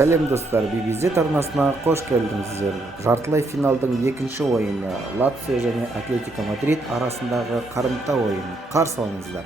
Сәлем достар, BBZ арнасына қош келдіңіздер. Жартылай финалдың екінші ойыны Лацио және Атлетико Мадрид арасындағы қарымта ойын. Қарсы алыңыздар.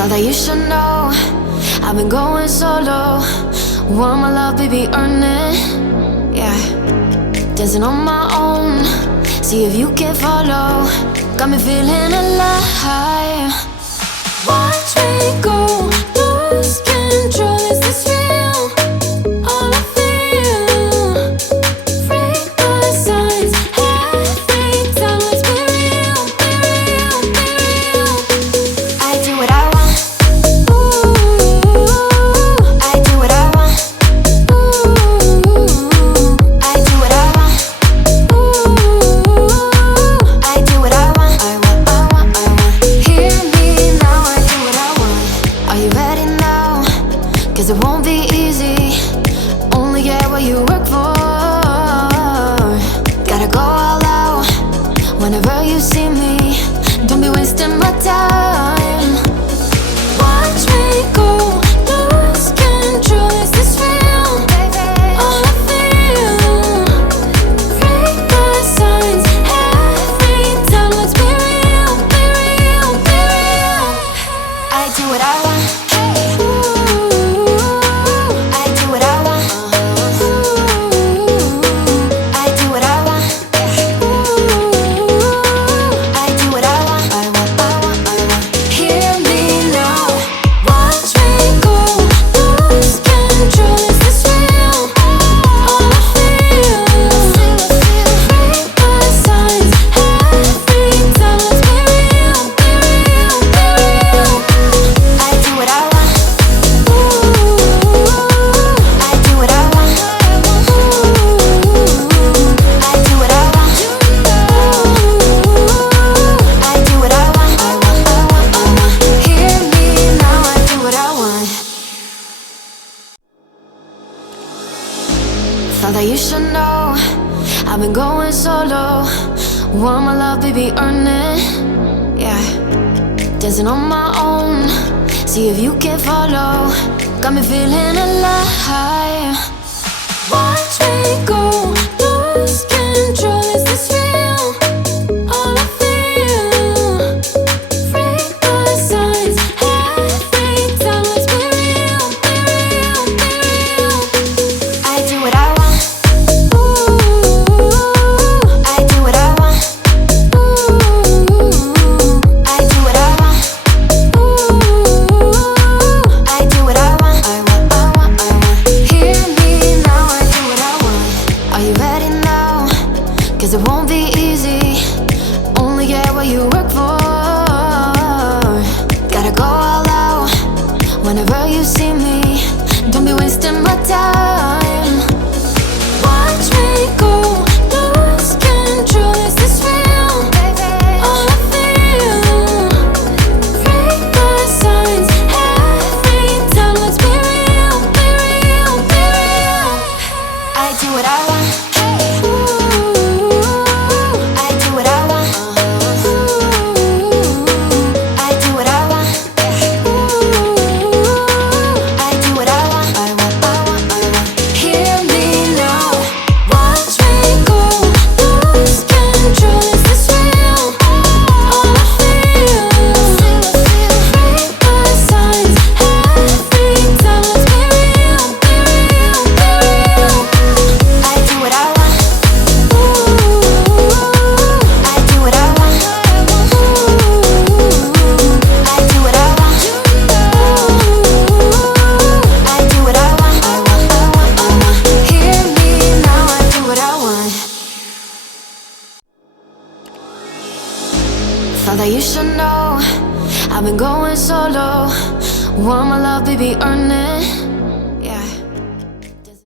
Thought that you should know I've been going solo. Want my love, baby, earn it. Yeah, dancing on my own. See if you can follow. Got me feeling alive. Watch me go, lose control. Is this real? All I feel. Break the signs. Every time, let's be real, be real, be real. I do what I want. Cause it won't be easy. Only get what you work for. Gotta go all out whenever you see me. Don't be wasting my time. Watch me go, lose control. Is this real? All I feel. Break the signs. Every time, let's be real, be real, be real. I do what I want. Thought that you should know I've been going solo. Want my love, baby, earn it. Yeah, dancing on my own. See if you can follow. Got me feeling alive. Watch me go, lose control. Is this real? All I feel. Break the signs. Every time, let's be real, be real, be real. I do what I want. Cause it won't be easy. Only get what you work for. Gotta go all out whenever you see me. Don't be wasting my time. Watch me go, lose control. Is this real? All I feel. Break the signs. Every time, let's be real, be real, be real. I do what I want. Thought that you should know I've been going solo. Want my love, baby, earn it.